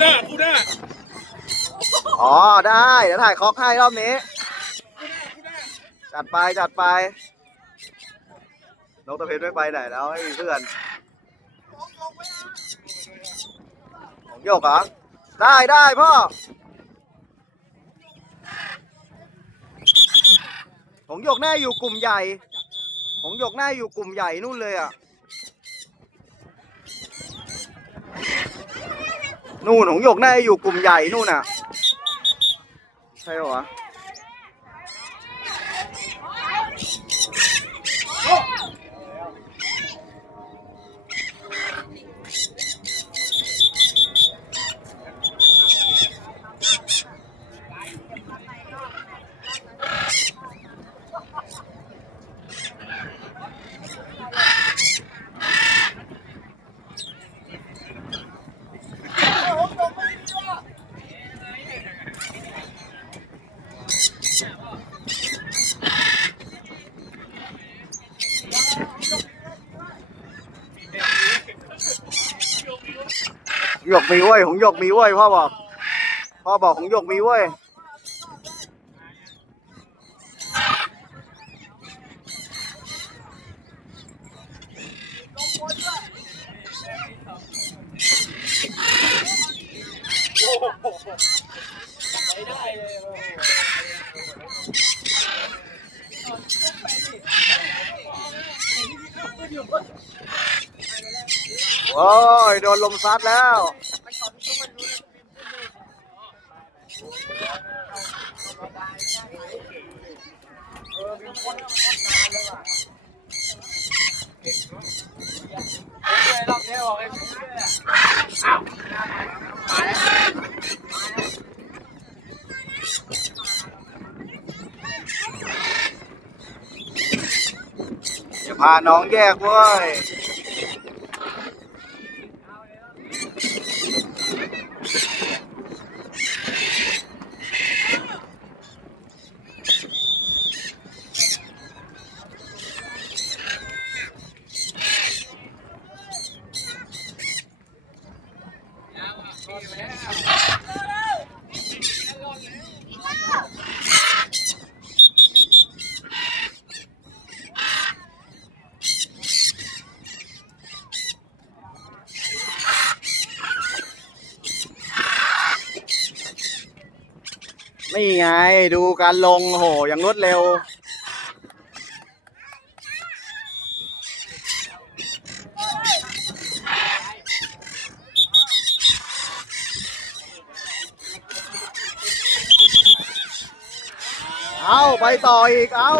หน้าคู่หน้าอ๋อได้เดี๋ยวถ่ายคอกให้รอบนี้ จัดไปจัดไปนกตะเพนไม่ไปไหนแล้วไม่มีเพื่อนของโยกเหรอได้ได้พ่อของโยกแน่าอยู่กลุ่มใหญ่ของโยกแน่าอยู่กลุ่มใหญ่นู่นเลยอะ นู่นหงหยกน่าอยู่กลุ่มใหญ่นู่นน่ะ ใช่เหรอ หยกมีเว้ยหงหยกมีเว้ยพ่อบอก พ่อบอกหงหยกมีเว้ยโอ้ โอ้ยโดนลมซัดแล้วจะพาน้องแยกเว้ย Yeah. นี่ไงดูการลงโหอย่างรวดเร็ว เอาไปต่ออีกเอา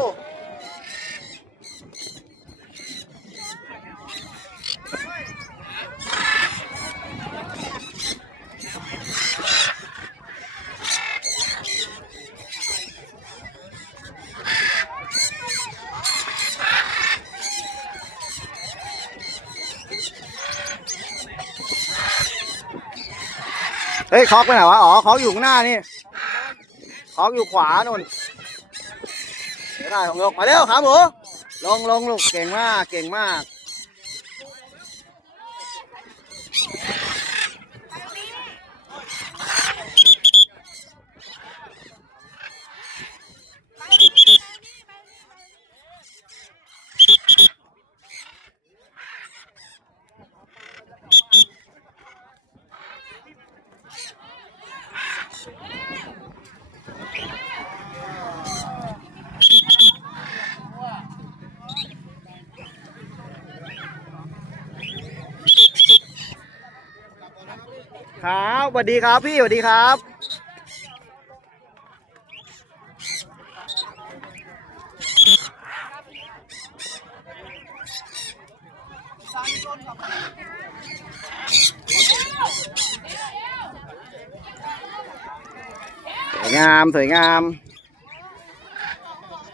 เฮ้ยคอกไปไหนวะ อ๋อคอกอยู่ข้างหน้านี่คอกอยู่ขวานู่นเดี๋ยวได้ของลกมาเร็วขาหมูลงลงลูกเก่งมาก เก่งมาก ครับสวัสดีครับพี่สวัสดีครับสว งามสวยงาม